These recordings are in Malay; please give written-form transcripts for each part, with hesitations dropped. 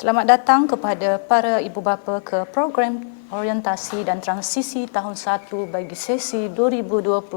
Selamat datang kepada para ibu bapa ke program orientasi dan transisi tahun 1 bagi sesi 2021.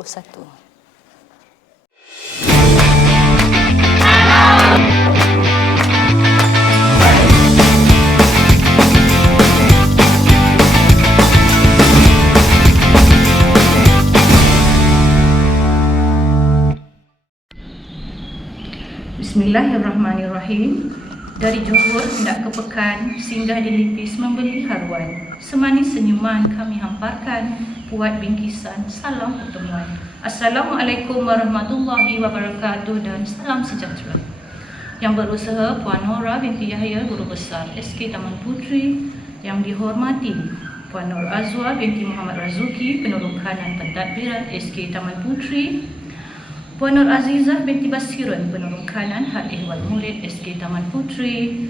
Bismillahirrahmanirrahim. Dari Johor hendak ke Pekan, singgah di Lipis membeli haruan. Semanis senyuman kami hamparkan, buat bingkisan salam pertemuan. Assalamualaikum warahmatullahi wabarakatuh dan salam sejahtera. Yang berusaha Puan Nora binti Yahya, Guru Besar SK Taman Puteri. Yang dihormati Puan Nur Azwa binti Muhammad Razuki, Penurun Kanan Pentadbiran SK Taman Puteri. Puan Nur Azizah binti Basiran, Penurun Kanan Had Ehwal Murid SK Taman Puteri.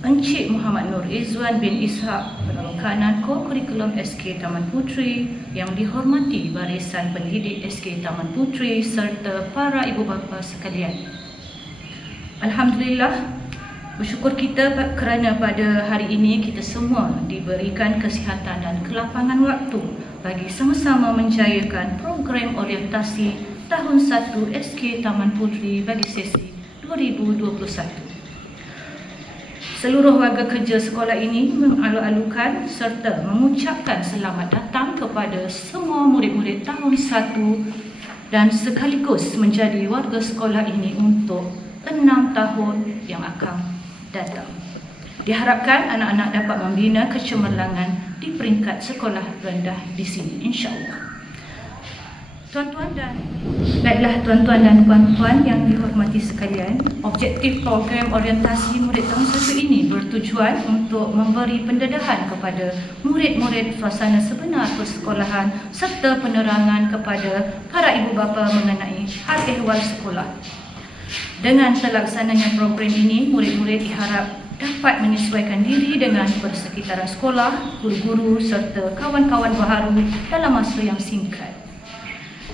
Encik Muhammad Nur Izwan bin Ishak, Penurun Kanan Co-Kurikulum SK Taman Puteri. Yang dihormati Barisan Pendidik SK Taman Puteri serta para ibu bapa sekalian. Alhamdulillah, bersyukur kita kerana pada hari ini kita semua diberikan kesihatan dan kelapangan waktu bagi sama-sama menjayakan program orientasi tahun 1 SK Taman Puteri bagi sesi 2021. Seluruh warga kerja sekolah ini mengalu-alukan serta mengucapkan selamat datang kepada semua murid-murid tahun 1 dan sekaligus menjadi warga sekolah ini untuk 6 tahun yang akan datang. Diharapkan anak-anak dapat membina kecemerlangan di peringkat sekolah rendah di sini, insya-Allah. Baiklah tuan-tuan dan puan-puan yang dihormati sekalian, objektif program orientasi murid tahun 1 ini bertujuan untuk memberi pendedahan kepada murid-murid suasana sebenar persekolahan serta penerangan kepada para ibu bapa mengenai hal ehwal sekolah. Dengan terlaksananya program ini, murid-murid diharap dapat menyesuaikan diri dengan persekitaran sekolah, guru-guru serta kawan-kawan baharu dalam masa yang singkat.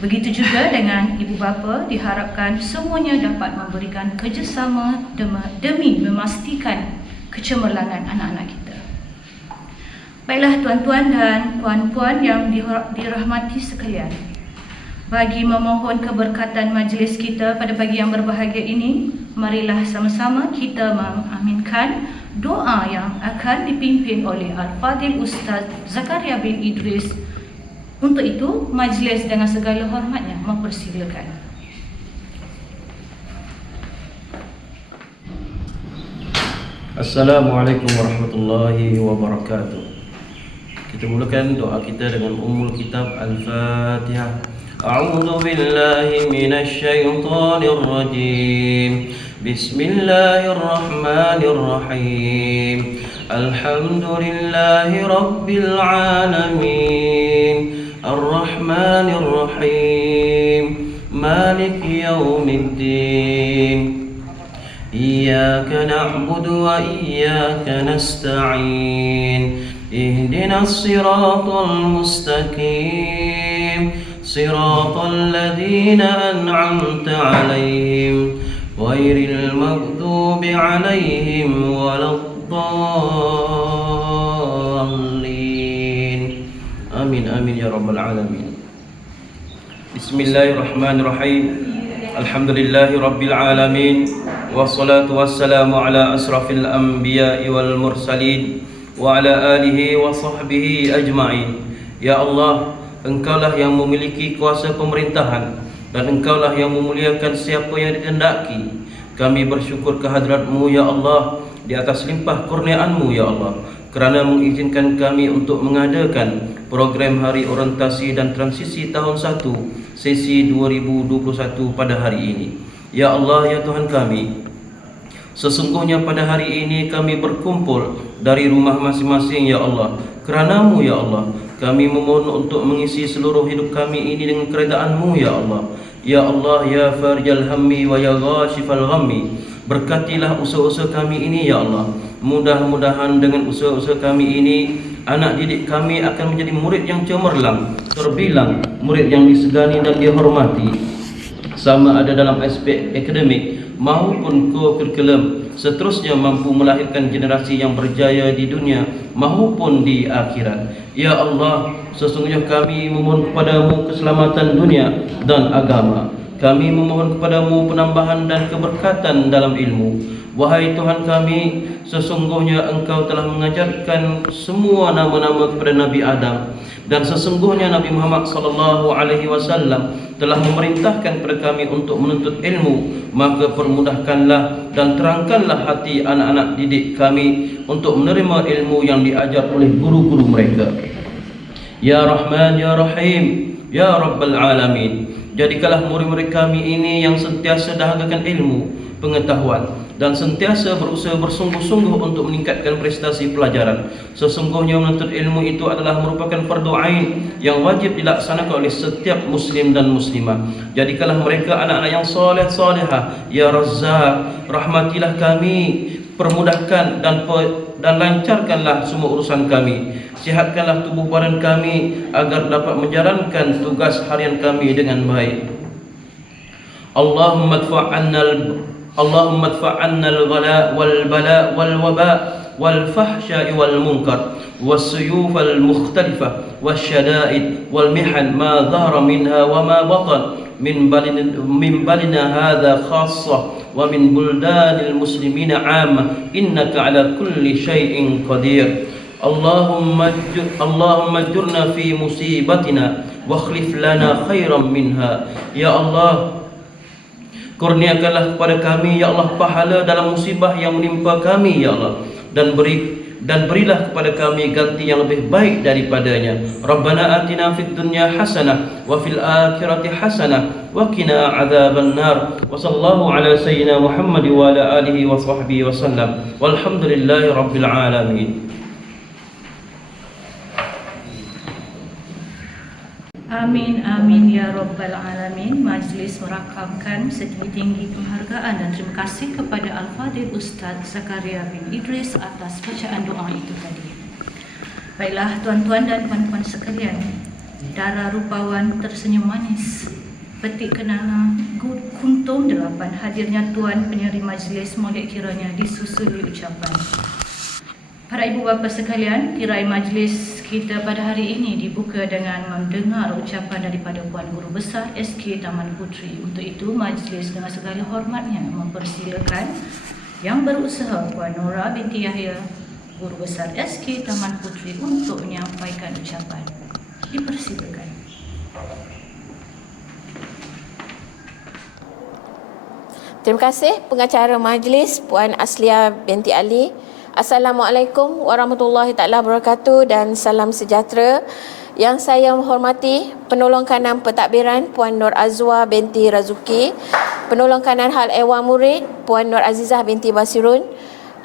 Begitu juga dengan ibu bapa, diharapkan semuanya dapat memberikan kerjasama demi memastikan kecemerlangan anak-anak kita. Baiklah tuan-tuan dan puan-puan yang dirahmati sekalian, bagi memohon keberkatan majlis kita pada pagi yang berbahagia ini, marilah sama-sama kita mengaminkan doa yang akan dipimpin oleh Al-Fadhil Ustaz Zakaria bin Idris. Untuk itu, majlis dengan segala hormatnya mempersilakan. Assalamualaikum warahmatullahi wabarakatuh. Kita mulakan doa kita dengan Ummul Kitab Al-Fatihah. A'udzu billahi minasy syaithanir rajim. Bismillahirrahmanirrahim. Alhamdulillahi rabbil alamin. Ar-Rahmanir Rahim. Maliki yaumiddin. Iyyaka na'budu wa iyyaka nasta'in. Ihdinas siratal mustaqim. Siratal ladzina an'amta 'alaihim ghairil maghdubi 'alaihim waladdallin. Amin amin ya rabbal alamin. Bismillahirrahmanirrahim. Alhamdulillahi rabbil alamin. Wassalatu wassalamu ala asrafil anbiya'i wal mursalin wa ala alihi wa sahbihi ajma'in. Ya Allah, Engkaulah yang memiliki kuasa pemerintahan dan Engkaulah yang memuliakan siapa yang dikehendaki. Kami bersyukur kehadrat-Mu ya Allah di atas limpah kurniaan-Mu ya Allah, kerana mengizinkan kami untuk mengadakan program hari orientasi dan transisi tahun 1 sesi 2021 pada hari ini. Ya Allah, ya Tuhan kami, sesungguhnya pada hari ini kami berkumpul dari rumah masing-masing ya Allah, kerana-Mu ya Allah. Kami memohon untuk mengisi seluruh hidup kami ini dengan keredaan-Mu ya Allah. Ya Allah, ya farjal hammi wa ya ghashifal ghammi. Berkatilah usaha-usaha kami ini ya Allah. Mudah-mudahan dengan usaha-usaha kami ini, anak didik kami akan menjadi murid yang cemerlang, terbilang murid yang disegani dan dihormati, sama ada dalam aspek akademik maupun kurikulum seterusnya mampu melahirkan generasi yang berjaya di dunia maupun di akhirat. Ya Allah, sesungguhnya kami memohon kepadamu keselamatan dunia dan agama. Kami memohon kepadamu penambahan dan keberkatan dalam ilmu. Wahai Tuhan kami, sesungguhnya Engkau telah mengajarkan semua nama-nama kepada Nabi Adam, dan sesungguhnya Nabi Muhammad SAW telah memerintahkan kepada kami untuk menuntut ilmu. Maka permudahkanlah dan terangkanlah hati anak-anak didik kami untuk menerima ilmu yang diajar oleh guru-guru mereka. Ya Rahman, Ya Rahim, Ya Rabbal Alamin, jadikanlah murid-murid kami ini yang sentiasa dahagakan ilmu, pengetahuan, dan sentiasa berusaha bersungguh-sungguh untuk meningkatkan prestasi pelajaran. Sesungguhnya menuntut ilmu itu adalah merupakan fardu ain yang wajib dilaksanakan oleh setiap muslim dan muslimah. Jadikanlah mereka anak-anak yang soleh solehah. Ya Razzaq, rahmatilah kami, permudahkan dan lancarkanlah semua urusan kami. Sihatkanlah tubuh badan kami agar dapat menjalankan tugas harian kami dengan baik. Allahumma adfa' 'anna al-ghala wal bala wal waba wal fahsya wal munkar was suyuf al mukhtalifah wasyada'id wal mihan ma dhahara minha wa ma batan min balina hadha khassah wa min buldanil muslimina 'ammah innaka 'ala kulli syai'in qadir. Allahumma ajurna fi musibatina wa akhlif lana khairan minha. Ya Allah, kurniakanlah kepada kami ya Allah pahala dalam musibah yang menimpa kami ya Allah, dan berilah kepada kami ganti yang lebih baik daripadanya. Rabbana atina fid dunya hasanah wa fil akhirati hasanah wa qina adzaban nar. Wa sallallahu ala sayyidina Muhammad wa ala alihi wa sahbihi wa sallam. Walhamdulillahi rabbil alamin. Amin, amin ya Rabbal Alamin. Majlis merakamkan setinggi-tinggi penghargaan dan terima kasih kepada Al-Fadhil Ustaz Zakaria bin Idris atas bacaan doa itu tadi. Baiklah tuan-tuan dan puan-puan sekalian, Dara Rupawan tersenyum manis, petik kenanga kuntung 8. Hadirnya tuan penyeri majlis molek kiranya disusuli ucapan. Para ibu bapa sekalian, kirai majlis kita pada hari ini dibuka dengan mendengar ucapan daripada Puan Guru Besar SK Taman Puteri. Untuk itu, majlis dengan segala hormatnya mempersilakan yang berusaha Puan Nora binti Yahya, Guru Besar SK Taman Puteri, untuk menyampaikan ucapan. Dipersilakan. Terima kasih pengacara majlis Puan Aslia binti Ali. Assalamualaikum warahmatullahi taala wabarakatuh dan salam sejahtera. Yang saya hormati penolong kanan pentadbiran Puan Nur Azwa binti Razuki, penolong kanan hal ehwal murid Puan Nur Azizah binti Basirun,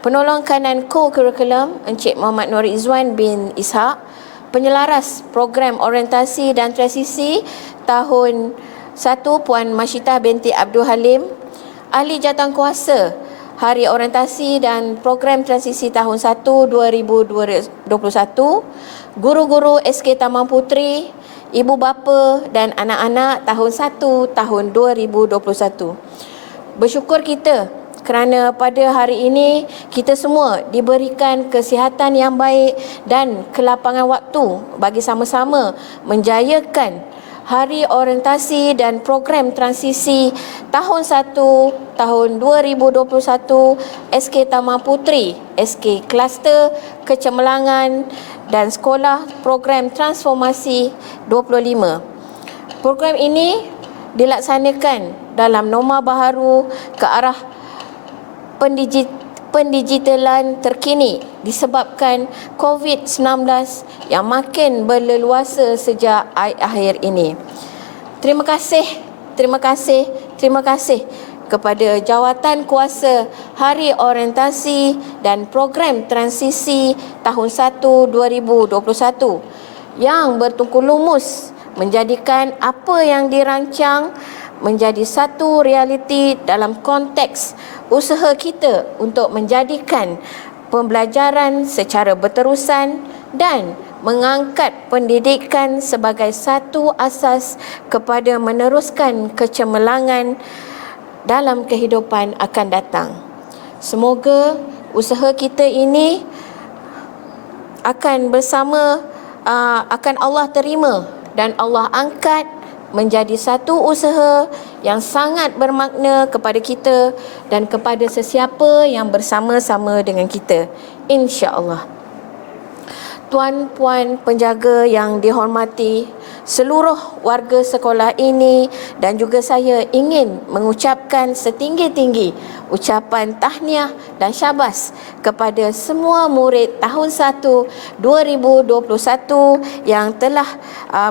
penolong kanan co-curriculum Encik Muhammad Nur Izwan bin Ishaq, penyelaras program orientasi dan transisi tahun 1 Puan Masyitah binti Abdul Halim, ahli jawatankuasa Hari Orientasi dan Program Transisi tahun 1 2021, guru-guru SK Taman Puteri, ibu bapa dan anak-anak tahun 1 tahun 2021. Bersyukur kita kerana pada hari ini kita semua diberikan kesihatan yang baik dan kelapangan waktu bagi sama-sama menjayakan Hari Orientasi dan Program Transisi tahun 1 tahun 2021 SK Taman Puteri, SK Kluster Kecemerlangan dan Sekolah Program Transformasi 25. Program ini dilaksanakan dalam norma baharu ke arah pendigitalan terkini disebabkan COVID-19 yang makin berleluasa sejak akhir ini. Terima kasih kepada Jawatan Kuasa Hari Orientasi dan Program Transisi tahun 1 2021 yang bertungku lumus menjadikan apa yang dirancang menjadi satu realiti dalam konteks usaha kita untuk menjadikan pembelajaran secara berterusan dan mengangkat pendidikan sebagai satu asas kepada meneruskan kecemerlangan dalam kehidupan akan datang. Semoga usaha kita ini akan akan Allah terima dan Allah angkat menjadi satu usaha yang sangat bermakna kepada kita dan kepada sesiapa yang bersama-sama dengan kita, insya-Allah. Tuan puan penjaga yang dihormati, seluruh warga sekolah ini dan juga saya ingin mengucapkan setinggi-tinggi ucapan tahniah dan syabas kepada semua murid tahun 1 2021 yang telah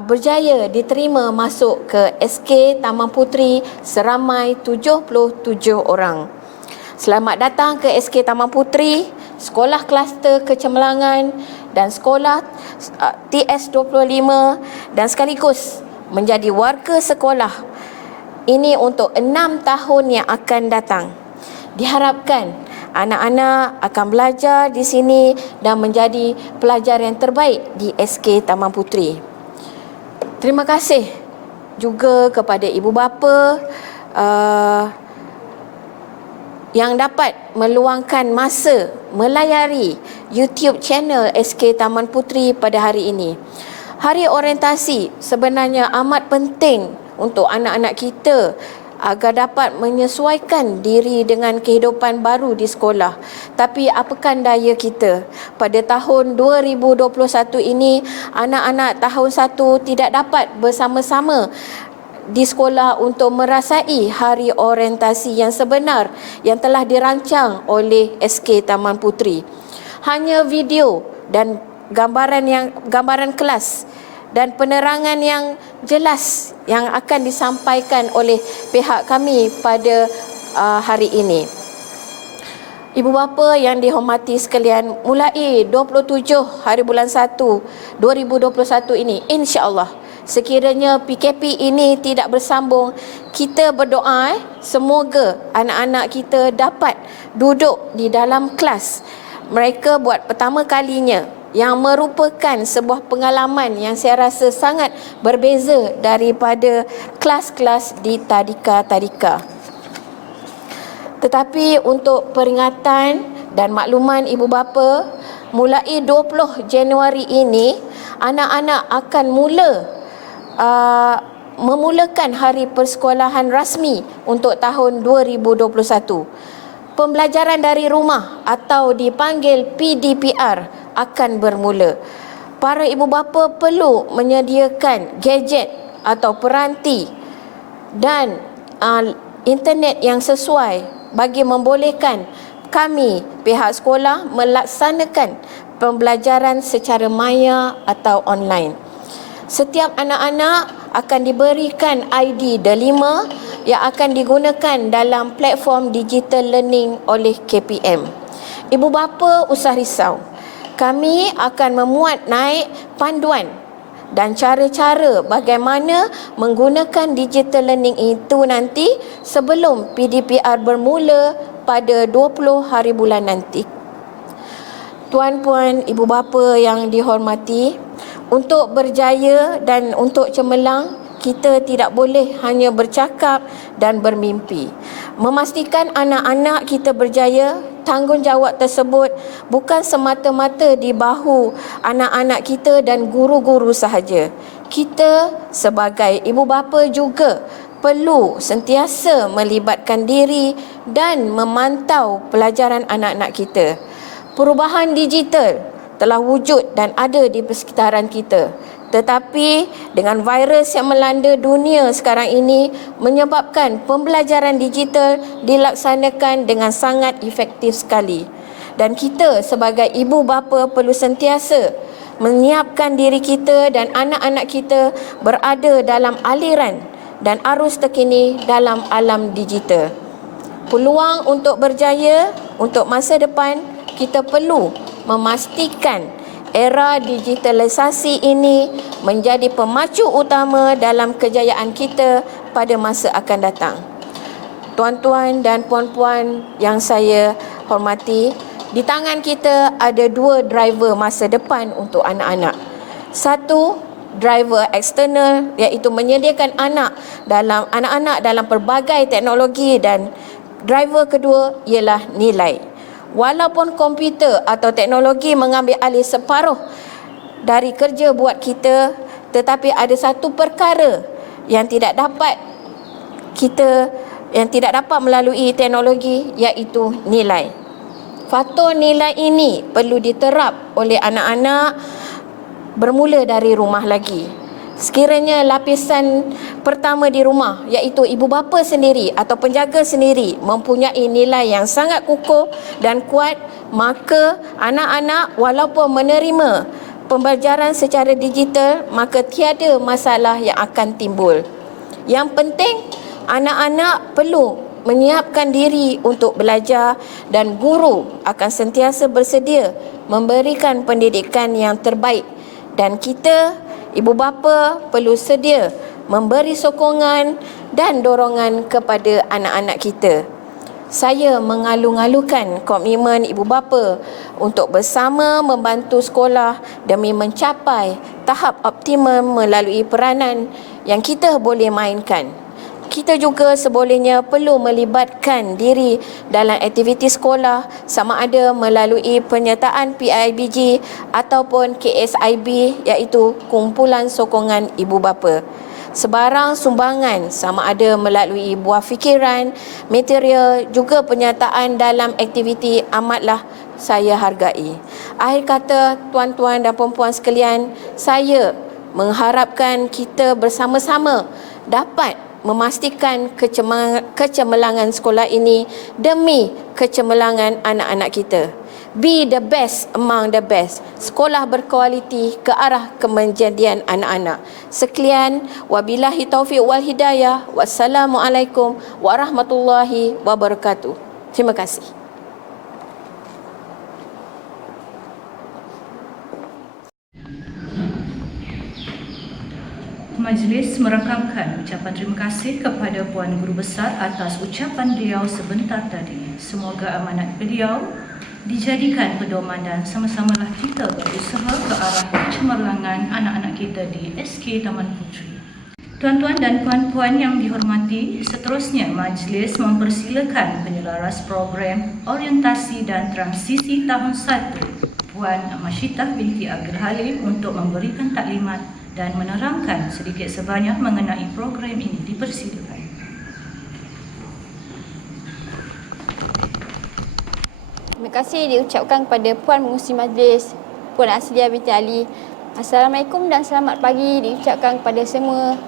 berjaya diterima masuk ke SK Taman Puteri seramai 77 orang. Selamat datang ke SK Taman Puteri, Sekolah Kluster Kecemerlangan dan Sekolah TS25 dan sekaligus menjadi warga sekolah ini untuk 6 tahun yang akan datang. Diharapkan anak-anak akan belajar di sini dan menjadi pelajar yang terbaik di SK Taman Puteri. Terima kasih juga kepada ibu bapa yang dapat meluangkan masa melayari YouTube channel SK Taman Puteri pada hari ini. Hari orientasi sebenarnya amat penting untuk anak-anak kita agar dapat menyesuaikan diri dengan kehidupan baru di sekolah. Tapi apakan daya kita, pada tahun 2021 ini anak-anak tahun 1 tidak dapat bersama-sama di sekolah untuk merasai hari orientasi yang sebenar yang telah dirancang oleh SK Taman Puteri. Hanya video dan gambaran kelas dan penerangan yang jelas yang akan disampaikan oleh pihak kami pada hari ini. Ibu bapa yang dihormati sekalian, mulai 27 hari bulan 1 2021 ini, insya-Allah sekiranya PKP ini tidak bersambung, kita berdoa semoga anak-anak kita dapat duduk di dalam kelas. Mereka buat pertama kalinya, yang merupakan sebuah pengalaman yang saya rasa sangat berbeza daripada kelas-kelas di tadika-tadika. Tetapi untuk peringatan dan makluman ibu bapa, mulai 20 Januari ini anak-anak akan memulakan hari persekolahan rasmi untuk tahun 2021. Pembelajaran dari rumah atau dipanggil PDPR akan bermula. Para ibu bapa perlu menyediakan gadget atau peranti dan internet yang sesuai bagi membolehkan kami pihak sekolah melaksanakan pembelajaran secara maya atau online. Setiap anak-anak akan diberikan ID D5 yang akan digunakan dalam platform digital learning oleh KPM. Ibu bapa usah risau. Kami akan memuat naik panduan dan cara-cara bagaimana menggunakan digital learning itu nanti sebelum PDPR bermula pada 20 hari bulan nanti. Tuan-puan, ibu bapa yang dihormati, untuk berjaya dan untuk cemerlang, kita tidak boleh hanya bercakap dan bermimpi. Memastikan anak-anak kita berjaya, tanggungjawab tersebut bukan semata-mata di bahu anak-anak kita dan guru-guru sahaja. Kita sebagai ibu bapa juga perlu sentiasa melibatkan diri dan memantau pelajaran anak-anak kita. Perubahan digital telah wujud dan ada di persekitaran kita. Tetapi dengan virus yang melanda dunia sekarang ini menyebabkan pembelajaran digital dilaksanakan dengan sangat efektif sekali. Dan kita sebagai ibu bapa perlu sentiasa menyiapkan diri kita dan anak-anak kita berada dalam aliran dan arus terkini dalam alam digital. Peluang untuk berjaya untuk masa depan, kita perlu memastikan era digitalisasi ini menjadi pemacu utama dalam kejayaan kita pada masa akan datang. Tuan-tuan dan puan-puan yang saya hormati, di tangan kita ada 2 driver masa depan untuk anak-anak. Satu, driver eksternal, iaitu menyediakan anak-anak dalam pelbagai teknologi, dan driver kedua ialah nilai. Walaupun komputer atau teknologi mengambil alih separuh dari kerja buat kita, tetapi ada satu perkara yang tidak dapat melalui teknologi, iaitu nilai. Faktor nilai ini perlu diterap oleh anak-anak bermula dari rumah lagi. Sekiranya lapisan pertama di rumah, iaitu ibu bapa sendiri atau penjaga sendiri, mempunyai nilai yang sangat kukuh dan kuat, maka anak-anak walaupun menerima pembelajaran secara digital, maka tiada masalah yang akan timbul. Yang penting, anak-anak perlu menyiapkan diri untuk belajar, dan guru akan sentiasa bersedia memberikan pendidikan yang terbaik, dan kita, ibu bapa, perlu sedia memberi sokongan dan dorongan kepada anak-anak kita. Saya mengalu-alukan komitmen ibu bapa untuk bersama membantu sekolah demi mencapai tahap optimum melalui peranan yang kita boleh mainkan. Kita juga sebolehnya perlu melibatkan diri dalam aktiviti sekolah, sama ada melalui penyertaan PIBG ataupun KSIB, iaitu Kumpulan Sokongan Ibu Bapa. Sebarang sumbangan, sama ada melalui buah fikiran, material, juga penyertaan dalam aktiviti, amatlah saya hargai. Akhir kata, tuan-tuan dan puan-puan sekalian, saya mengharapkan kita bersama-sama dapat memastikan kecemerlangan sekolah ini demi kecemerlangan anak-anak kita. Be the best among the best. Sekolah berkualiti ke arah kemenjadian anak-anak. Sekian, wabillahi taufiq wal hidayah. Wassalamualaikum warahmatullahi wabarakatuh. Terima kasih. Majlis merakamkan ucapan terima kasih kepada Puan Guru Besar atas ucapan beliau sebentar tadi. Semoga amanat beliau dijadikan pedoman dan sama-samalah kita berusaha ke arah kecemerlangan anak-anak kita di SK Taman Puteri. Tuan-tuan dan puan-puan yang dihormati, seterusnya majlis mempersilakan penyelaras program orientasi dan transisi tahun 1 Puan Masyidah binti Abdul Halim untuk memberikan taklimat dan menerangkan sedikit sebanyak mengenai program ini. Dipersilakan. Terima kasih diucapkan kepada Puan Mengurusi Majlis, Puan Asliah binti Ali. Assalamualaikum dan selamat pagi diucapkan kepada semua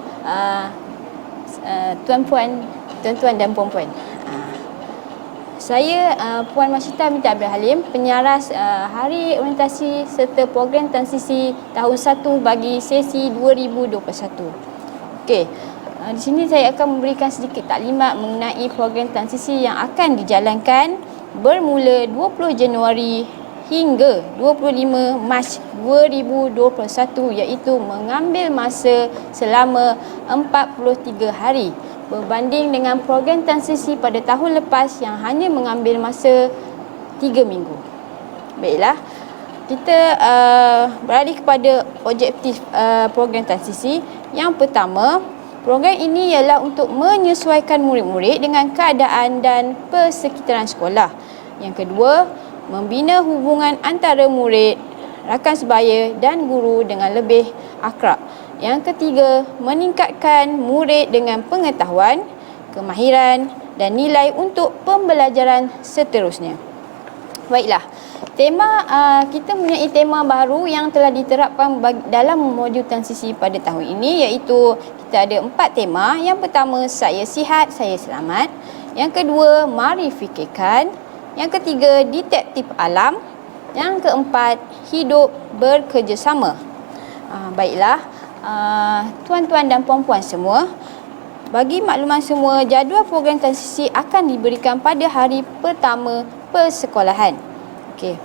tuan-puan dan puan-puan. Saya Puan Masyidah binti Abdul Halim, penyaras Hari Orientasi serta Program Transisi tahun 1 bagi sesi 2021. Okey. Di sini saya akan memberikan sedikit taklimat mengenai program transisi yang akan dijalankan bermula 20 Januari hingga 25 Mac 2021, iaitu mengambil masa selama 43 hari berbanding dengan program transisi pada tahun lepas yang hanya mengambil masa 3 minggu. Baiklah, kita beralih kepada objektif program transisi. Yang pertama, program ini ialah untuk menyesuaikan murid-murid dengan keadaan dan persekitaran sekolah. Yang kedua, membina hubungan antara murid, rakan sebaya dan guru dengan lebih akrab. Yang ketiga, meningkatkan murid dengan pengetahuan, kemahiran dan nilai untuk pembelajaran seterusnya. Baiklah, kita mempunyai tema baru yang telah diterapkan dalam modul transisi pada tahun ini, iaitu kita ada 4 tema. Yang pertama, saya sihat, saya selamat. Yang kedua, mari fikirkan. Yang ketiga, detektif alam. Yang keempat, hidup bekerjasama. Baiklah, tuan-tuan dan puan-puan semua, bagi makluman semua, jadual program transisi akan diberikan pada hari pertama persekolahan. Okey.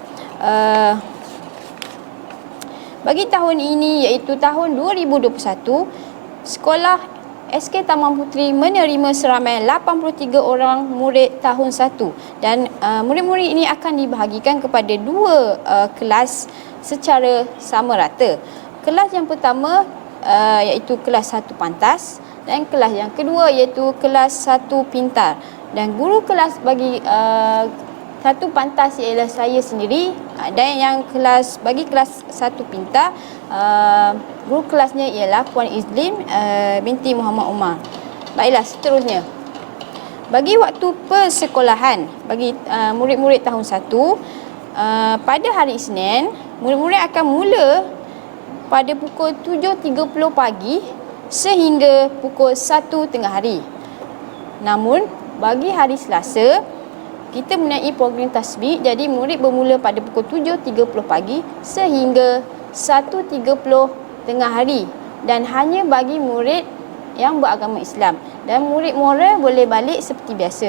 Bagi tahun ini, iaitu tahun 2021, sekolah SK Taman Puteri menerima seramai 83 orang murid tahun 1, dan murid-murid ini akan dibahagikan kepada 2 kelas secara sama rata. Kelas yang pertama iaitu kelas 1 pantas, dan kelas yang kedua iaitu kelas 1 pintar. Dan guru kelas bagi 1 pantas ialah saya sendiri, dan yang bagi kelas 1 pintar, guru kelasnya ialah Puan Izlin binti Muhammad Umar. Baiklah, seterusnya. Bagi waktu persekolahan bagi murid-murid tahun 1, pada hari Isnin, murid-murid akan mula pada pukul 7.30 pagi sehingga pukul 1 tengah hari. Namun, bagi hari Selasa, kita mempunyai program tasbih, jadi murid bermula pada pukul 7.30 pagi sehingga 1.30 tengah hari, dan hanya bagi murid yang beragama Islam, dan murid moral boleh balik seperti biasa.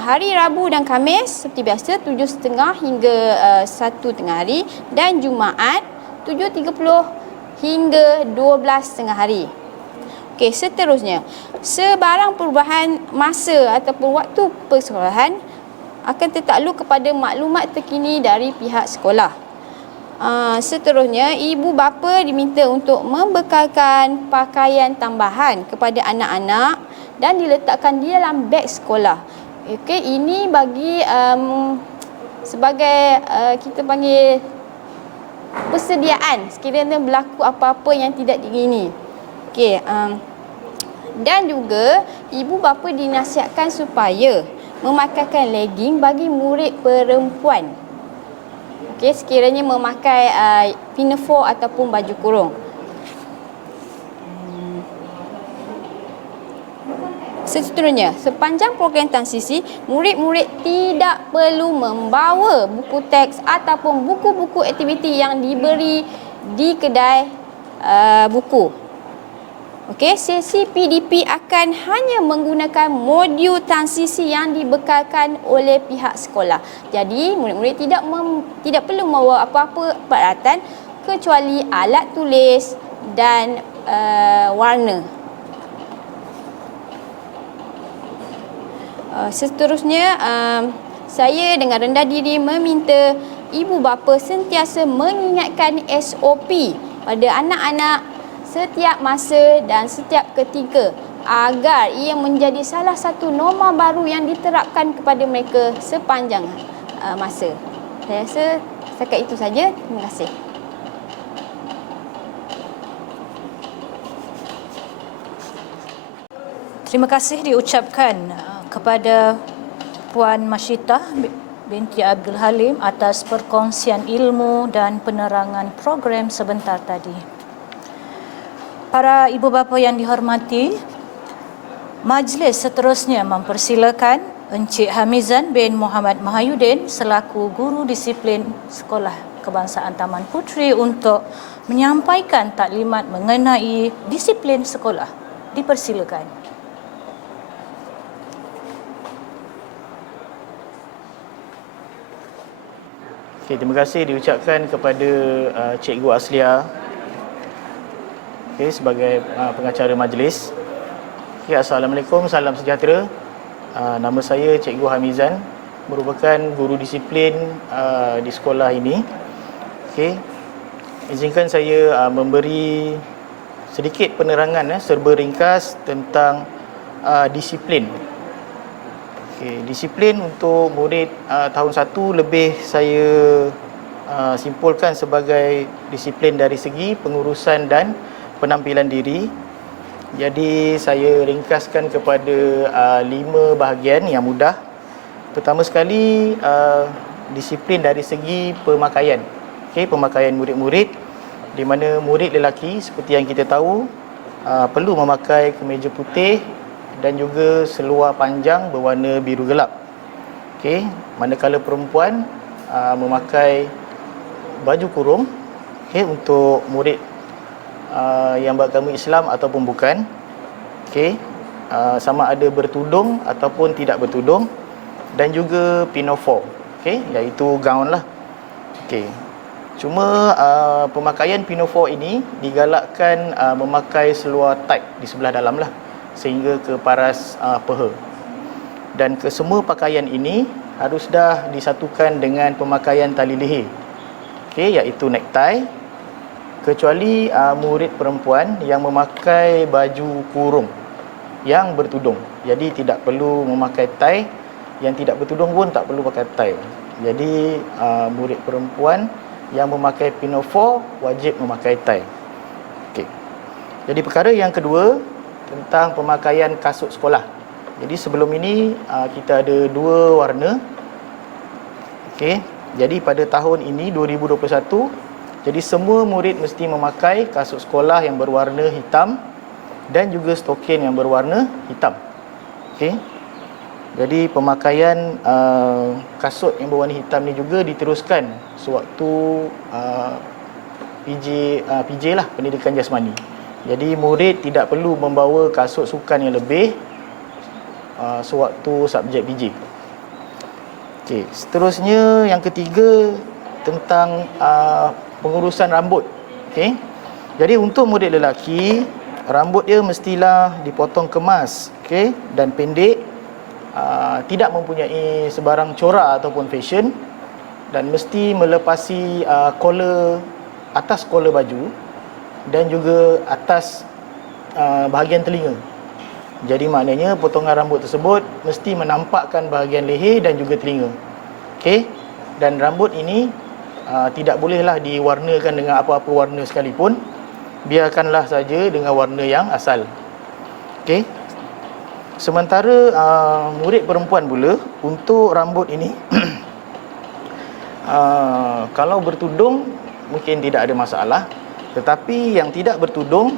Hari Rabu dan Khamis seperti biasa 7.30 hingga 1 tengah hari, dan Jumaat 7.30 hingga 12 tengah hari. Okey, seterusnya, sebarang perubahan masa ataupun waktu persekolahan akan tertakluk kepada maklumat terkini dari pihak sekolah. Seterusnya, ibu bapa diminta untuk membekalkan pakaian tambahan kepada anak-anak dan diletakkan di dalam beg sekolah. Okey, ini bagi sebagai kita panggil persediaan sekiranya berlaku apa-apa yang tidak diingini. Okey, dan juga ibu bapa dinasihatkan supaya memakaikan legging bagi murid perempuan. Okey, sekiranya memakai pinafore ataupun baju kurung. Seterusnya, sepanjang program transisi, murid-murid tidak perlu membawa buku teks ataupun buku-buku aktiviti yang diberi di kedai buku. Okey, sesi PDP akan hanya menggunakan modul transisi yang dibekalkan oleh pihak sekolah. Jadi, murid-murid tidak perlu membawa apa-apa peralatan kecuali alat tulis dan warna. Seterusnya, saya dengan rendah diri meminta ibu bapa sentiasa mengingatkan SOP pada anak-anak setiap masa dan setiap ketika agar ia menjadi salah satu norma baru yang diterapkan kepada mereka sepanjang masa. Saya rasa setakat itu saja. Terima kasih. Terima kasih diucapkan kepada Puan Masyitah binti Abdul Halim atas perkongsian ilmu dan penerangan program sebentar tadi. Para ibu bapa yang dihormati, majlis seterusnya mempersilakan Encik Hamizan bin Muhammad Mahayudin selaku Guru Disiplin Sekolah Kebangsaan Taman Puteri untuk menyampaikan taklimat mengenai disiplin sekolah. Dipersilakan. Okay, terima kasih diucapkan kepada Cikgu Aslia sebagai pengacara majlis. Okay, Assalamualaikum, salam sejahtera. Nama saya Cikgu Hamizan, merupakan guru disiplin di sekolah ini. Okay, izinkan saya memberi sedikit penerangan serba ringkas tentang disiplin. Okay, disiplin untuk murid tahun 1 lebih saya simpulkan sebagai disiplin dari segi pengurusan dan penampilan diri. Jadi saya ringkaskan kepada 5 bahagian yang mudah. Pertama sekali, disiplin dari segi pemakaian. Okey, pemakaian murid-murid, di mana murid lelaki seperti yang kita tahu perlu memakai kemeja putih dan juga seluar panjang berwarna biru gelap. Okey, manakala perempuan memakai baju kurung, okey, untuk murid yang beragama Islam ataupun bukan. Okey, sama ada bertudung ataupun tidak bertudung, dan juga pinafore, okey, iaitu gaun lah. Okey, cuma pemakaian pinafore ini digalakkan memakai seluar tight di sebelah dalam lah, sehingga ke paras peha. Dan kesemua pakaian ini harus dah disatukan dengan pemakaian tali leher, okey, iaitu necktie, kecuali murid perempuan yang memakai baju kurung yang bertudung. Jadi tidak perlu memakai tie, yang tidak bertudung pun tak perlu pakai tie. Jadi murid perempuan yang memakai pinafore wajib memakai tie. Okey. Jadi perkara yang kedua tentang pemakaian kasut sekolah. Jadi sebelum ini kita ada dua warna. Okey. Jadi pada tahun ini 2021, jadi semua murid mesti memakai kasut sekolah yang berwarna hitam dan juga stokin yang berwarna hitam. Okey. Jadi pemakaian kasut yang berwarna hitam ni juga diteruskan sewaktu PJ lah, pendidikan jasmani. Jadi murid tidak perlu membawa kasut sukan yang lebih sewaktu subjek PJ. Okey, seterusnya yang ketiga tentang pengurusan rambut. Okey. Jadi untuk murid lelaki, rambut dia mestilah dipotong kemas, okey, dan pendek, tidak mempunyai sebarang corak ataupun fashion, dan mesti melepasi collar, atas collar baju dan juga atas bahagian telinga. Jadi maknanya potongan rambut tersebut mesti menampakkan bahagian leher dan juga telinga. Okey. Dan rambut ini tidak bolehlah diwarnakan dengan apa-apa warna sekalipun. Biarkanlah saja dengan warna yang asal. Okey. Sementara murid perempuan pula, untuk rambut ini kalau bertudung mungkin tidak ada masalah. Tetapi yang tidak bertudung,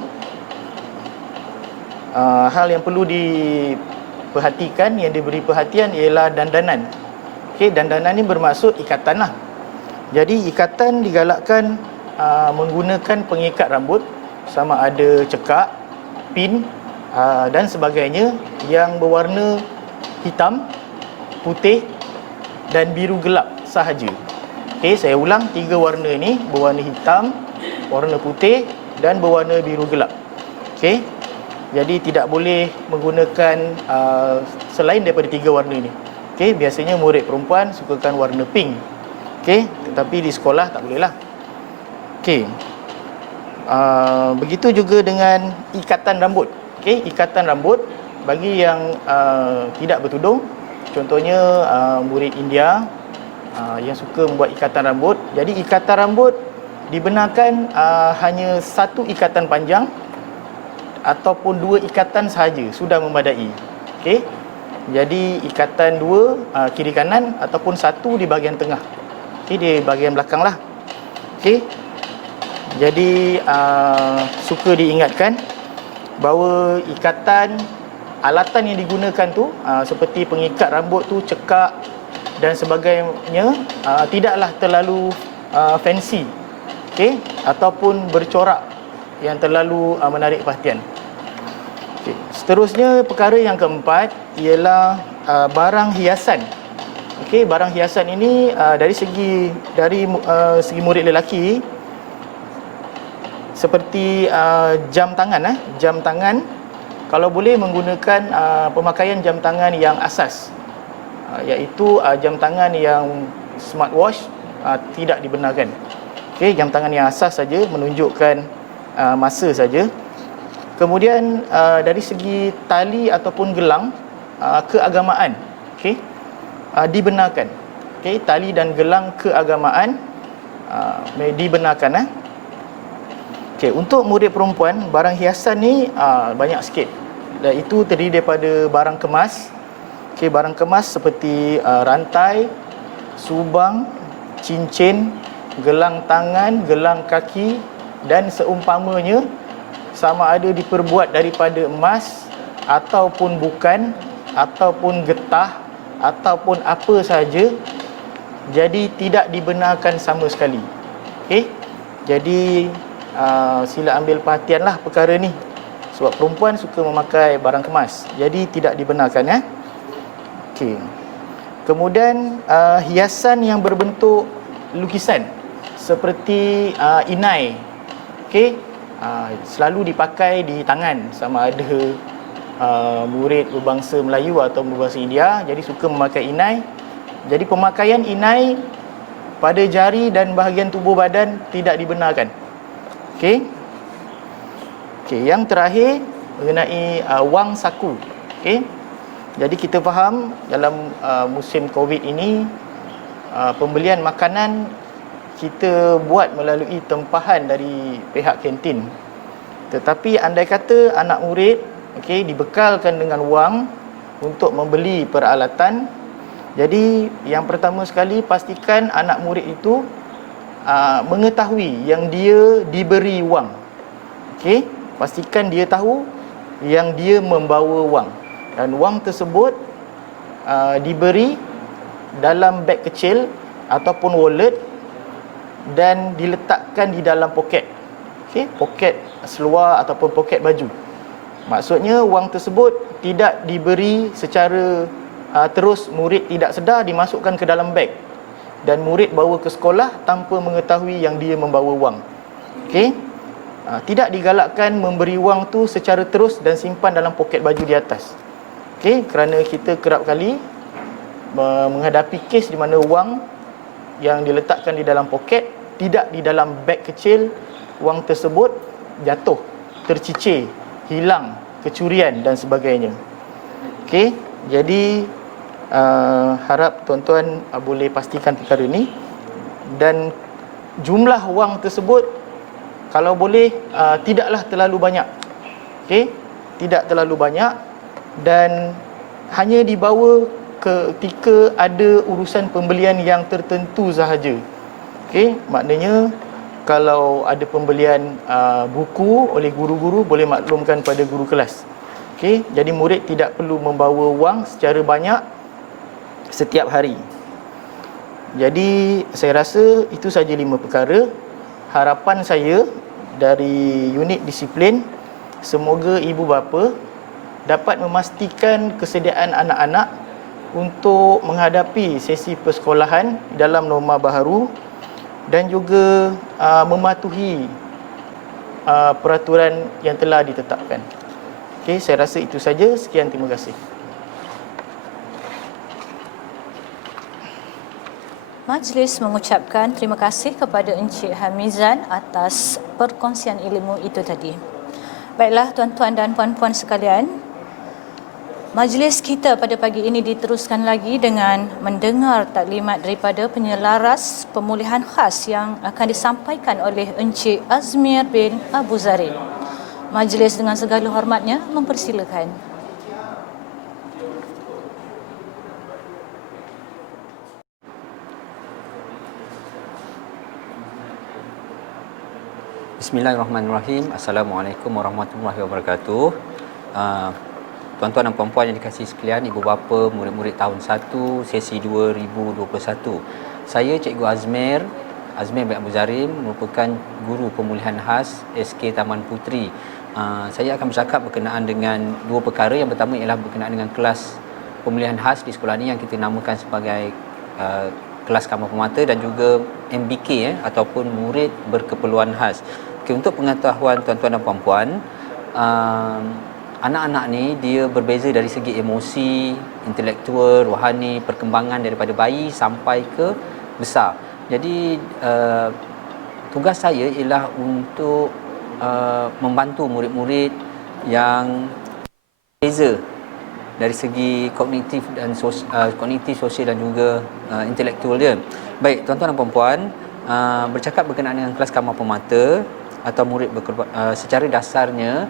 hal yang perlu diperhatikan, yang diberi perhatian ialah dandanan. Okey, dandanan ni bermaksud ikatan lah. Jadi ikatan digalakkan menggunakan pengikat rambut, sama ada cekak, pin dan sebagainya, yang berwarna hitam, putih dan biru gelap sahaja. Okey, saya ulang, 3 warna ni, berwarna hitam, warna putih dan berwarna biru gelap. Okey. Jadi tidak boleh menggunakan selain daripada 3 warna ni. Okey, biasanya murid perempuan sukakan warna pink. Okey, tetapi di sekolah tak boleh lah. Okey. Begitu juga dengan ikatan rambut. Okey, ikatan rambut bagi yang tidak bertudung, contohnya murid India yang suka membuat ikatan rambut. Jadi ikatan rambut dibenarkan hanya satu ikatan panjang ataupun 2 ikatan sahaja sudah memadai. Okey. Jadi ikatan 2 kiri kanan ataupun 1 di bahagian tengah. Okey, di bahagian belakang lah. Okey. Jadi suka diingatkan bahawa ikatan, alatan yang digunakan tu seperti pengikat rambut tu, cekak dan sebagainya, tidaklah terlalu fancy, okey, ataupun bercorak yang terlalu menarik perhatian. Okay. Seterusnya, perkara yang keempat ialah barang hiasan. Okey, barang hiasan ini dari segi murid lelaki, seperti jam tangan. Jam tangan, kalau boleh menggunakan pemakaian jam tangan yang asas, iaitu jam tangan yang smartwatch tidak dibenarkan. Okey, jam tangan yang asas saja, menunjukkan masa saja. Kemudian dari segi tali ataupun gelang keagamaan, okey, dibenarkan. Okey, tali dan gelang keagamaan dibenarkan. Okey, untuk murid perempuan, barang hiasan ni banyak sikit. Dan itu terdiri daripada barang kemas. Okey, barang kemas seperti rantai, subang, cincin, gelang tangan, gelang kaki dan seumpamanya, sama ada diperbuat daripada emas ataupun bukan, ataupun getah ataupun apa sahaja, jadi tidak dibenarkan sama sekali. Okey. Jadi sila ambil perhatianlah perkara ni, sebab perempuan suka memakai barang kemas, jadi tidak dibenarkan. Okey. Kemudian hiasan yang berbentuk lukisan seperti inai, okey, selalu dipakai di tangan, sama ada murid berbangsa Melayu atau berbangsa India, jadi suka memakai inai. Jadi pemakaian inai pada jari dan bahagian tubuh badan tidak dibenarkan. Okey. Okey, yang terakhir mengenai wang saku. Okey. Jadi kita faham dalam musim Covid ini pembelian makanan kita buat melalui tempahan dari pihak kantin. Tetapi andai kata anak murid dibekalkan dengan wang untuk membeli peralatan, jadi yang pertama sekali pastikan anak murid itu mengetahui yang dia diberi wang. Pastikan dia tahu yang dia membawa wang, dan wang tersebut diberi dalam beg kecil ataupun wallet dan diletakkan di dalam poket. Poket seluar ataupun poket baju. Maksudnya wang tersebut tidak diberi secara terus, murid tidak sedar dimasukkan ke dalam beg dan murid bawa ke sekolah tanpa mengetahui yang dia membawa wang. Tidak digalakkan memberi wang tu secara terus dan simpan dalam poket baju di atas. Kerana kita kerap kali menghadapi kes di mana wang yang diletakkan di dalam poket, tidak di dalam beg kecil, wang tersebut jatuh, tercicir, hilang, kecurian dan sebagainya. Jadi harap tuan-tuan boleh pastikan perkara ini, dan jumlah wang tersebut kalau boleh tidaklah terlalu banyak. Tidak terlalu banyak, dan hanya dibawa ketika ada urusan pembelian yang tertentu sahaja. Maknanya kalau ada pembelian buku oleh guru-guru, boleh maklumkan pada guru kelas. Jadi murid tidak perlu membawa wang secara banyak setiap hari. Jadi saya rasa itu saja 5 perkara. Harapan saya dari unit disiplin, semoga ibu bapa dapat memastikan kesediaan anak-anak untuk menghadapi sesi persekolahan dalam norma baharu, dan juga mematuhi peraturan yang telah ditetapkan. Saya rasa itu saja. Sekian, terima kasih. Majlis mengucapkan terima kasih kepada Encik Hamizan atas perkongsian ilmu itu tadi. Baiklah tuan-tuan dan puan-puan sekalian, majlis kita pada pagi ini diteruskan lagi dengan mendengar taklimat daripada penyelaras pemulihan khas yang akan disampaikan oleh Encik Azmir bin Abu Zarin. Majlis dengan segala hormatnya mempersilakan. Bismillahirrahmanirrahim. Assalamualaikum warahmatullahi wabarakatuh. Tuan-tuan dan puan-puan yang dikasihi sekalian, ibu bapa, murid-murid tahun 1 sesi 2021. Saya Cikgu Azmir bin Abu Zarin, merupakan guru pemulihan khas SK Taman Puteri. Saya akan bercakap berkenaan dengan 2 perkara. Yang pertama ialah berkenaan dengan kelas pemulihan khas di sekolah ini yang kita namakan sebagai kelas kamar pemata, dan juga MBK ataupun murid berkeperluan khas. Untuk pengetahuan tuan-tuan dan puan-puan, anak-anak ni dia berbeza dari segi emosi, intelektual, rohani, perkembangan daripada bayi sampai ke besar. Jadi tugas saya ialah untuk membantu murid-murid yang berbeza dari segi kognitif dan kognitif, sosial dan juga intelektual dia. Baik tuan-tuan dan puan-puan, bercakap berkenaan dengan kelas kamar pemata atau murid secara dasarnya,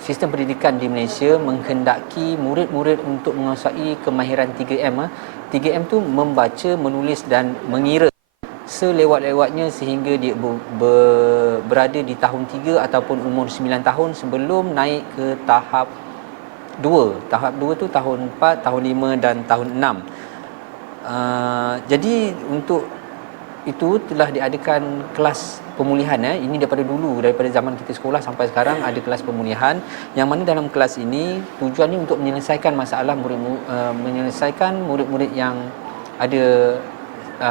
sistem pendidikan di Malaysia menghendaki murid-murid untuk menguasai kemahiran 3M. 3M tu membaca, menulis dan mengira selewat-lewatnya sehingga dia berada di tahun 3 ataupun umur 9 tahun sebelum naik ke tahap 2. Tahap 2 tu tahun 4, tahun 5 dan tahun 6. Jadi untuk itu telah diadakan kelas pemulihan. Ini daripada dulu, daripada zaman kita sekolah sampai sekarang ada kelas pemulihan, yang mana dalam kelas ini tujuannya untuk menyelesaikan masalah menyelesaikan murid-murid yang ada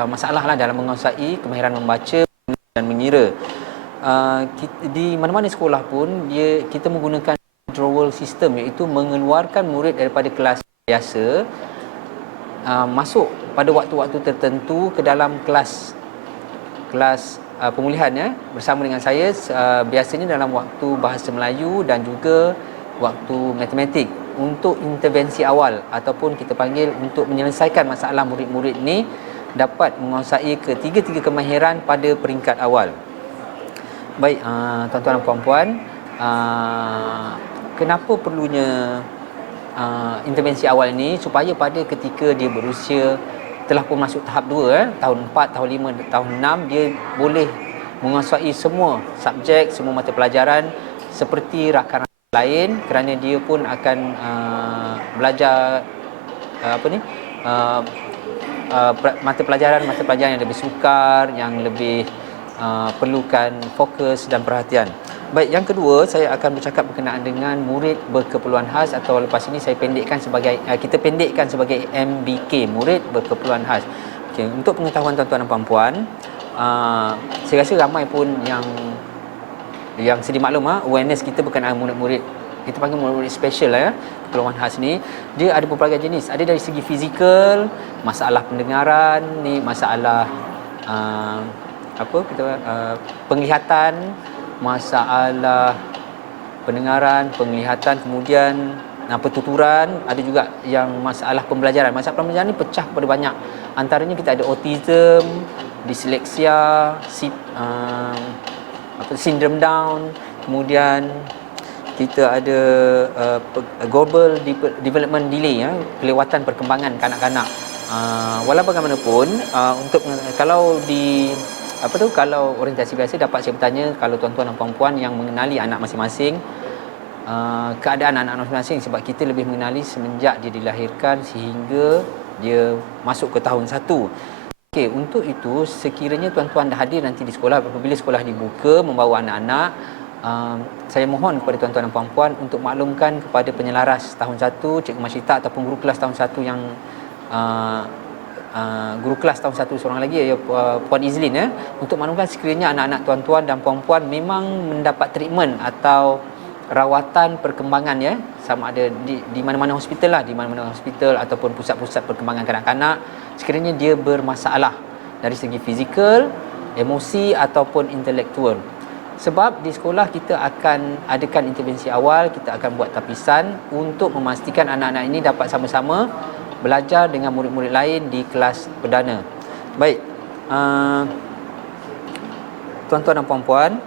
masalah dalam menguasai kemahiran membaca dan mengira. Di mana-mana sekolah pun kita menggunakan withdrawal system, iaitu mengeluarkan murid daripada kelas biasa masuk pada waktu-waktu tertentu ke dalam kelas pemulihan ya bersama dengan saya biasanya dalam waktu bahasa Melayu dan juga waktu matematik untuk intervensi awal ataupun kita panggil untuk menyelesaikan masalah murid-murid ni dapat menguasai ketiga-tiga kemahiran pada peringkat awal. Baik, tuan-tuan dan puan-puan, kenapa perlunya intervensi awal ini? Supaya pada ketika dia berusia telah pun masuk tahap 2, tahun 4, tahun 5, tahun 6, dia boleh menguasai semua subjek, semua mata pelajaran seperti rakan-rakan lain, kerana dia pun akan belajar mata pelajaran yang lebih sukar, yang lebih perlukan fokus dan perhatian. Baik, yang kedua saya akan bercakap berkenaan dengan murid berkeperluan khas, atau lepas ini saya pendekkan sebagai kita pendekkan sebagai MBK, murid berkeperluan khas. Okey, untuk pengetahuan tuan-tuan dan puan-puan, saya rasa ramai pun yang sedia maklum awareness kita berkenaan murid-murid, kita panggil murid-murid special ya, keperluan khas ni dia ada berbagai jenis. Ada dari segi fizikal, masalah pendengaran ni, masalah penglihatan, masalah pendengaran, penglihatan, kemudian pertuturan, ada juga yang masalah pembelajaran. Masalah pembelajaran ni pecah kepada banyak. Antaranya kita ada autism, disleksia, sindrom Down, kemudian kita ada global development delay ya, kelewatan perkembangan kanak-kanak. Walau bagaimanapun untuk kalau kalau orientasi biasa dapat saya bertanya, kalau tuan-tuan dan puan-puan yang mengenali anak masing-masing, keadaan anak masing-masing, sebab kita lebih mengenali semenjak dia dilahirkan sehingga dia masuk ke tahun 1. Okey, untuk itu sekiranya tuan-tuan dah hadir nanti di sekolah, apabila sekolah dibuka membawa anak-anak, saya mohon kepada tuan-tuan dan puan-puan untuk maklumkan kepada penyelaras tahun 1, Cikgu Masyita ataupun guru kelas tahun 1 yang guru kelas tahun 1 seorang lagi, Puan Izlin ya, untuk maklumkan sekiranya anak-anak tuan-tuan dan puan-puan memang mendapat treatment atau rawatan perkembangan ya, sama ada di mana-mana hospital lah, di mana-mana hospital ataupun pusat-pusat perkembangan kanak-kanak, sekiranya dia bermasalah dari segi fizikal, emosi ataupun intelektual. Sebab di sekolah kita akan adakan intervensi awal, kita akan buat tapisan untuk memastikan anak-anak ini dapat sama-sama belajar dengan murid-murid lain di kelas perdana. Baik, tuan-tuan dan puan-puan,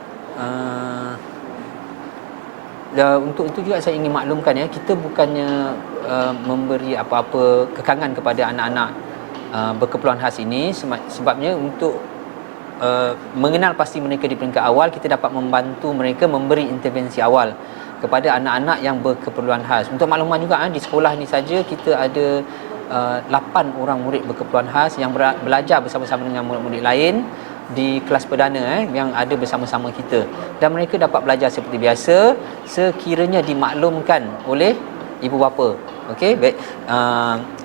untuk itu juga saya ingin maklumkan ya, kita bukannya memberi apa-apa kekangan kepada anak-anak berkeperluan khas ini, sebabnya untuk mengenal pasti mereka di peringkat awal, kita dapat membantu mereka memberi intervensi awal kepada anak-anak yang berkeperluan khas. Untuk makluman juga, di sekolah ni saja kita ada 8 orang murid berkeperluan khas yang belajar bersama-sama dengan murid-murid lain di kelas perdana yang ada bersama-sama kita, dan mereka dapat belajar seperti biasa sekiranya dimaklumkan oleh ibu bapa. Okey, baik.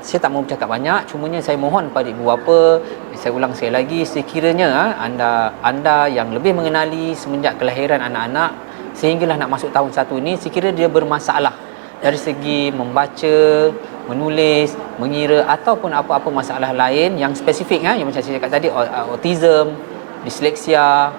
Saya tak mau bercakap banyak, cumanya saya mohon pada ibu bapa, saya ulang sekali lagi, sekiranya anda yang lebih mengenali semenjak kelahiran anak-anak sehinggalah nak masuk tahun 1 ini, sekiranya dia bermasalah dari segi membaca, menulis, mengira ataupun apa-apa masalah lain yang spesifik yang macam saya cakap tadi, autism, disleksia,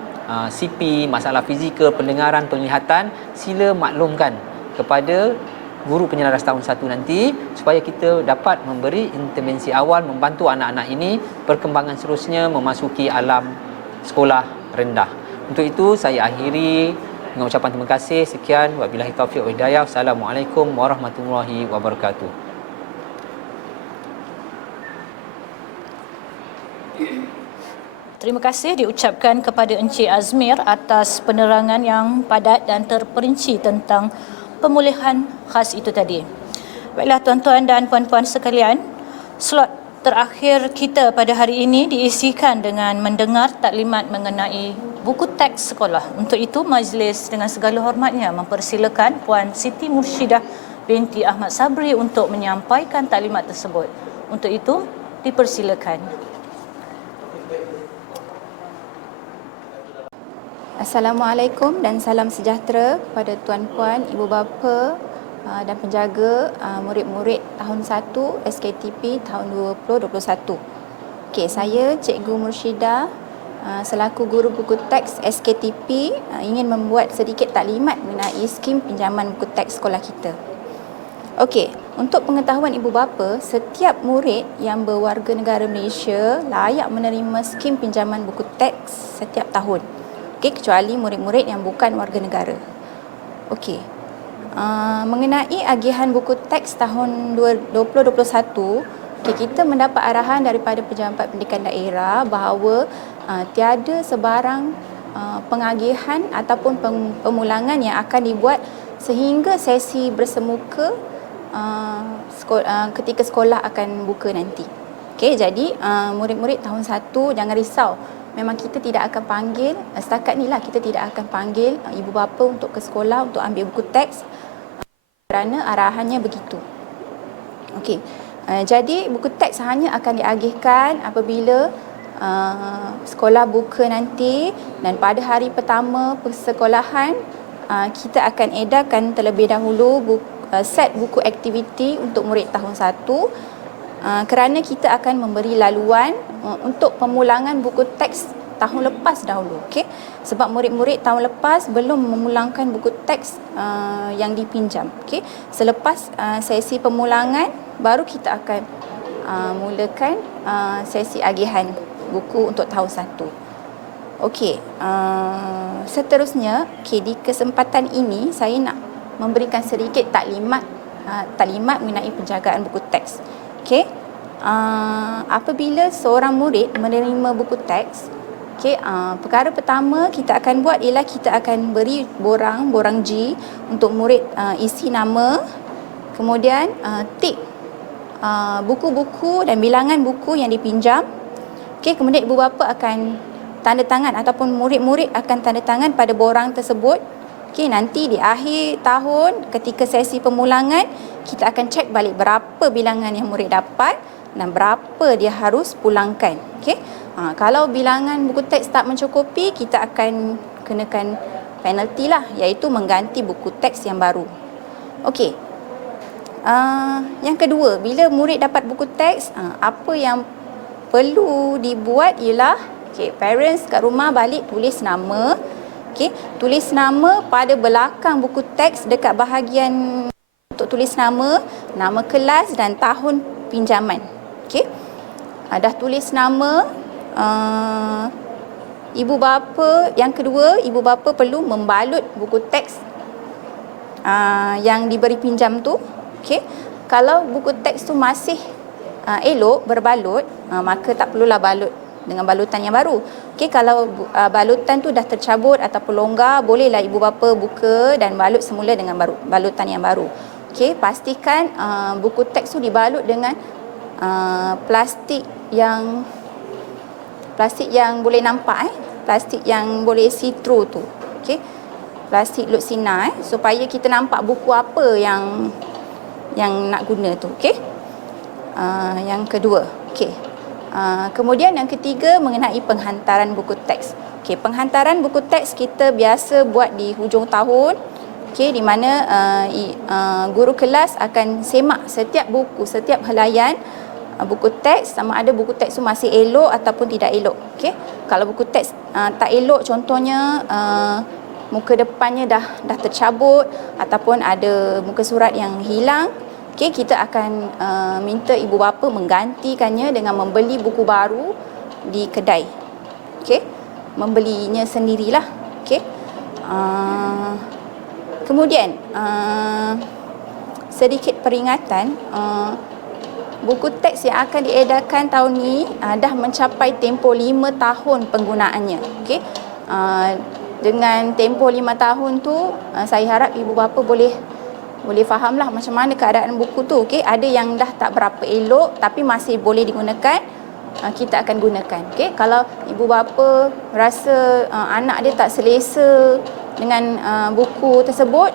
CP, masalah fizikal, pendengaran, penglihatan, sila maklumkan kepada guru penyelaras tahun 1 nanti, supaya kita dapat memberi intervensi awal, membantu anak-anak ini perkembangan seterusnya memasuki alam sekolah rendah. Untuk itu saya akhiri dengan ucapan terima kasih. Sekian, wabillahi taufiq wal hidayah. Assalamualaikum warahmatullahi wabarakatuh. Terima kasih diucapkan kepada Encik Azmir atas penerangan yang padat dan terperinci tentang pemulihan khas itu tadi. Baiklah tuan-tuan dan puan-puan sekalian, slot terakhir kita pada hari ini diisikan dengan mendengar taklimat mengenai buku teks sekolah. Untuk itu majlis dengan segala hormatnya mempersilakan Puan Siti Murshidah binti Ahmad Sabri untuk menyampaikan taklimat tersebut. Untuk itu dipersilakan. Assalamualaikum dan salam sejahtera kepada tuan-puan, ibu bapa dan penjaga murid-murid tahun 1 SKTP tahun 2021. Okey, saya Cikgu Murshidah selaku guru buku teks SKTP ingin membuat sedikit taklimat mengenai skim pinjaman buku teks sekolah kita. Okey, untuk pengetahuan ibu bapa, setiap murid yang berwarga negara Malaysia layak menerima skim pinjaman buku teks setiap tahun. Okey, kecuali murid-murid yang bukan warga negara. Okey. Mengenai agihan buku teks tahun 2021, kita mendapat arahan daripada Pejabat Pendidikan Daerah bahawa tiada sebarang pengagihan ataupun pemulangan yang akan dibuat sehingga sesi bersemuka ketika sekolah akan buka nanti. Okey, jadi murid-murid tahun 1 jangan risau. Memang kita tidak akan panggil, setakat ni lah kita tidak akan panggil ibu bapa untuk ke sekolah untuk ambil buku teks kerana arahannya begitu. Okey, jadi buku teks hanya akan diagihkan apabila sekolah buka nanti, dan pada hari pertama persekolahan kita akan edarkan terlebih dahulu set buku aktiviti untuk murid tahun 1 kerana kita akan memberi laluan untuk pemulangan buku teks tahun lepas dahulu. Okay? Sebab murid-murid tahun lepas belum memulangkan buku teks yang dipinjam. Okay? Selepas sesi pemulangan baru kita akan mulakan sesi agihan buku untuk tahun 1. Okey, seterusnya, di kesempatan ini saya nak memberikan sedikit taklimat mengenai penjagaan buku teks. Okey, apabila seorang murid menerima buku teks, perkara pertama kita akan buat ialah kita akan beri borang G untuk murid isi nama, kemudian tik buku-buku dan bilangan buku yang dipinjam. Okey, kemudian ibu bapa akan tanda tangan ataupun murid-murid akan tanda tangan pada borang tersebut. Okey, nanti di akhir tahun ketika sesi pemulangan kita akan cek balik berapa bilangan yang murid dapat dan berapa dia harus pulangkan. Okey. Kalau bilangan buku teks tak mencukupi, kita akan kenakan penalti lah, iaitu mengganti buku teks yang baru. Okey. Yang kedua, bila murid dapat buku teks, apa yang perlu dibuat ialah parents kat rumah balik tulis nama. Okey, tulis nama pada belakang buku teks dekat bahagian untuk tulis nama kelas dan tahun pinjaman. Okey. Dah tulis nama, ibu bapa, yang kedua, ibu bapa perlu membalut buku teks yang diberi pinjam tu. Okey. Kalau buku teks tu masih elok berbalut, maka tak perlulah balut dengan balutan yang baru. Okey, kalau balutan tu dah tercabut ataupun longgar, bolehlah ibu bapa buka dan balut semula dengan balutan yang baru. Okey, pastikan buku teks tu dibalut dengan plastik yang boleh nampak, plastik yang boleh see through tu. Okey, plastik lut sinar supaya kita nampak buku apa yang nak guna tu. Okey, yang kedua. Okey. Kemudian yang ketiga mengenai penghantaran buku teks. Okey, penghantaran buku teks kita biasa buat di hujung tahun. Okey, di mana guru kelas akan semak setiap buku, setiap helaian buku teks, sama ada buku teks tu masih elok ataupun tidak elok. Okey, kalau buku teks tak elok, contohnya muka depannya dah tercabut ataupun ada muka surat yang hilang, okey, kita akan minta ibu bapa menggantikannya dengan membeli buku baru di kedai. Okey, membelinya sendirilah. Okey. Kemudian sedikit peringatan, buku teks yang akan diedarkan tahun ni dah mencapai tempoh 5 tahun penggunaannya. Okey. Dengan tempoh 5 tahun tu, saya harap ibu bapa boleh fahamlah macam mana keadaan buku tu. Okey, ada yang dah tak berapa elok tapi masih boleh digunakan, kita akan gunakan. Okey, kalau ibu bapa rasa anak dia tak selesa dengan buku tersebut,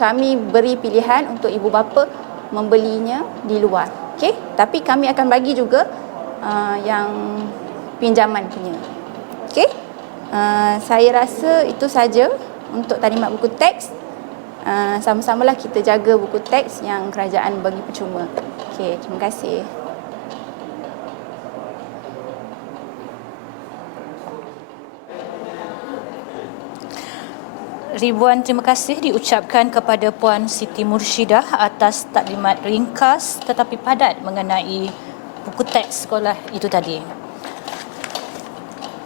kami beri pilihan untuk ibu bapa membelinya di luar. Okey, tapi kami akan bagi juga yang pinjaman punya. Okey, saya rasa itu saja untuk taklimat buku teks. Sama-samalah kita jaga buku teks yang kerajaan bagi percuma. Okey, terima kasih. Ribuan terima kasih diucapkan kepada Puan Siti Murshidah atas taklimat ringkas tetapi padat mengenai buku teks sekolah itu tadi.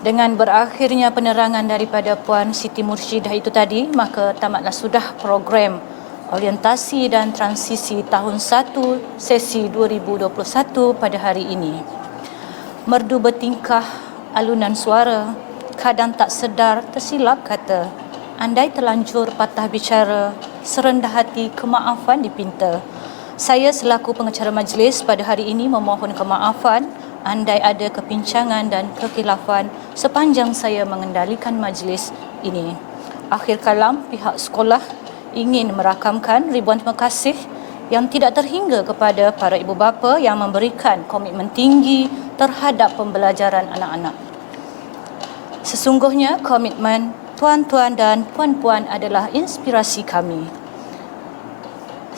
Dengan berakhirnya penerangan daripada Puan Siti Murshidah itu tadi, maka tamatlah sudah program orientasi dan transisi tahun 1 sesi 2021 pada hari ini. Merdu bertingkah, alunan suara, kadang tak sedar tersilap kata, andai terlanjur patah bicara, serendah hati kemaafan dipinta. Saya selaku pengacara majlis pada hari ini memohon kemaafan andai ada kepincangan dan kekhilafan sepanjang saya mengendalikan majlis ini. Akhir kalam, pihak sekolah ingin merakamkan ribuan terima kasih yang tidak terhingga kepada para ibu bapa yang memberikan komitmen tinggi terhadap pembelajaran anak-anak. Sesungguhnya komitmen tuan-tuan dan puan-puan adalah inspirasi kami.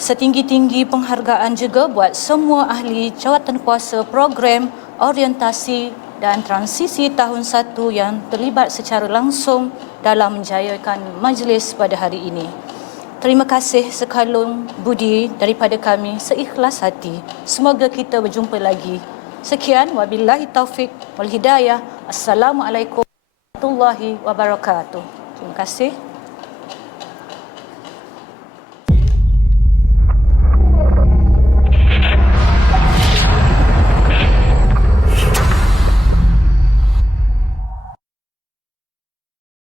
Setinggi-tinggi penghargaan juga buat semua ahli jawatankuasa program orientasi dan transisi tahun 1 yang terlibat secara langsung dalam menjayakan majlis pada hari ini. Terima kasih sekalung budi daripada kami seikhlas hati. Semoga kita berjumpa lagi. Sekian, wabillahi taufik wal hidayah. Assalamualaikum warahmatullahi wabarakatuh. Terima kasih.